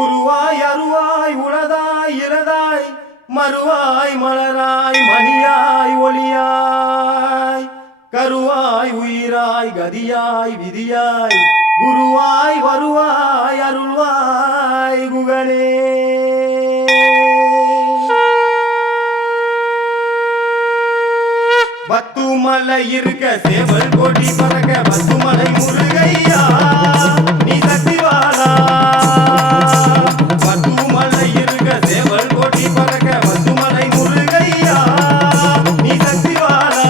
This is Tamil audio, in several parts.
உருவாய் அருவாய் உளதாய் இலதாய் மறுவாய் மலராய் மணியாய் ஒளியாய் கருவாய் உயிராய் கதியாய் விதியாய் குருவாய் வருவாய் அருள்வாய் குகனே. பத்துமலை இருக்க சேவல் கொடி பறக்க பத்துமலை முருகையா நீ சக்திவாளா. பத்துமலை இருக்க சேவல் கொடி பறக்க பத்துமலை முருகையா நீ சக்திவாளா.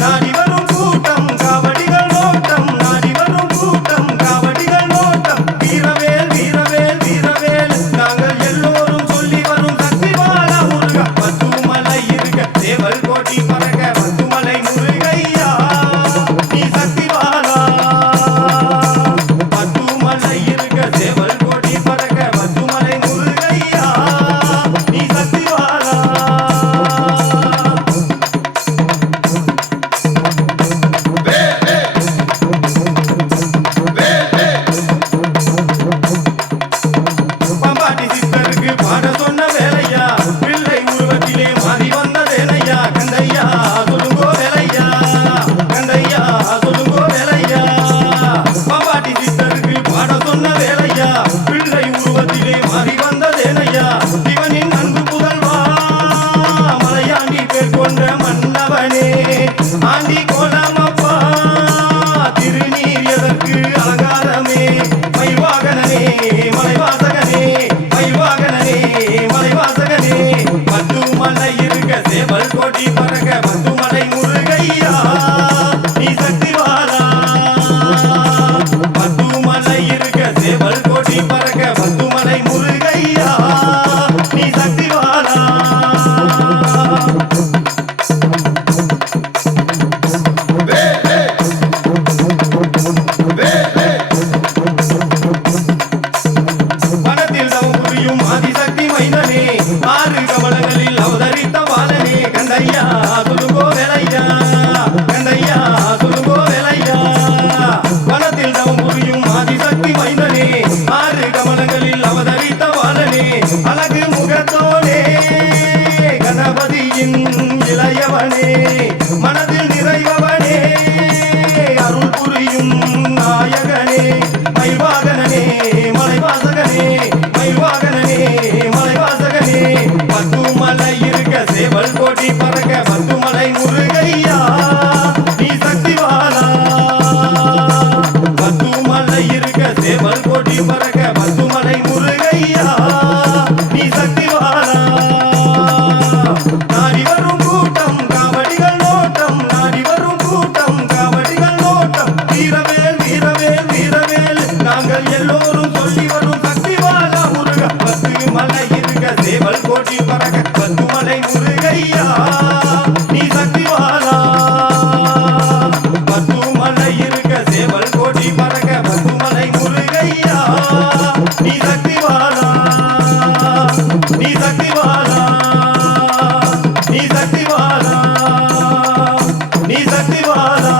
நாடி வரும் கூட்டம் காவடிகள் நோட்டம் நாடி வரும் கூட்டம் காவடிகள் நோட்டம் வீரவேல் வீரவேல் வீரவேல் நாங்கள் எல்லோரும் சொல்லி வரும் சக்திவாளா முருகா. பத்துமலை இருக்க சேவல் கொடி பறக்க பத்துமலை முருகையா நீ சக்திவாளா. பத்துமலை இருக்க சேவல் கொடி பறக்க பத்துமலை முருகையா நீ சக்திவாளா. பம்பாட்டி சித்தருக்கு பாட சொன்ன வேலையா பிள்ளை உருவத்திலே மாறி வந்ததேனையா. கந்தையா சொல்லுங்கோ வேலையா கந்தையா சொல்லுங்கோ வேலையா. பம்பாட்டி சித்தருக்கு பாட சொன்ன வேலையா பிள்ளை உருவத்திலே மாறி வந்ததேனையா. சிவனின் அன்பு புதல்வா மலையாண்டி பேர் கொண்ட மன்னவனே ஆண்டி கோலமப்பா திருநீர் எதற்கு அலங்காரமே. மயில்வாகனே மலைவாசகனே மயில்வாகனே மலைவாசகனே. பத்துமலை இருக்க சேவல் கொடி பறக்க பத்துமலை முருகையா நீ சக்திவாளா. பத்துமலை இருக்க சேவல் கொடி பறக்க பத்துமலை முருகையா நீ சக்திவாளா. வனத்தில் தவம் புரியும் ஆதிசக்தி மைந்தனே ஆறு கமலங்களில் அவதரித்த பாலனே. கந்தையா சொல்லுங்கோ வேலையா கந்தையா சொல்லுங்கோ வேலையா. வனத்தில் தவம் புரியும் ஆதிசக்தி மைந்தனே ஆறு கமலங்களில் அவதரித்த பாலனே. அழகு முகத்தோனே கணபதியின் இளையவனே மனதில் நிறைவவனே அருள் புரியும் நாயகனே. மயில்வாகனே மலைவாசகனே மயில்வாகனே மலைவாசகனே. பத்துமலை இருக்க சேவல் கொடி பறக்க பத்துமலை முருகையா நீ சக்திவாளா. பத்துமலை இருக்க சேவல் கொடி பறக்க பத்துமலை முருகையா நீ சக்திவாளா. நாடி வரும் கூட்டம் காவடிகள் நோட்டம் நாடி வரும் கூட்டம் காவடிகள் நோட்டம் வீரவேல் வீரவேல் வீரவேல் நாங்கள் எல்லோரும் சொல்லி வரும் சக்திவாளா முருகா. பத்துமலை இருக்க சேவல் கொடி பறக்க பத்துமலை முருகையா நீ சக்திவாளா. பத்துமலை இருக்க சேவல் கொடி பறக்க பத்துமலை முருகையா நீ சக்திவாளா. நீ சக்திவாளா நீ சக்திவாளா நீ சக்திவாளா.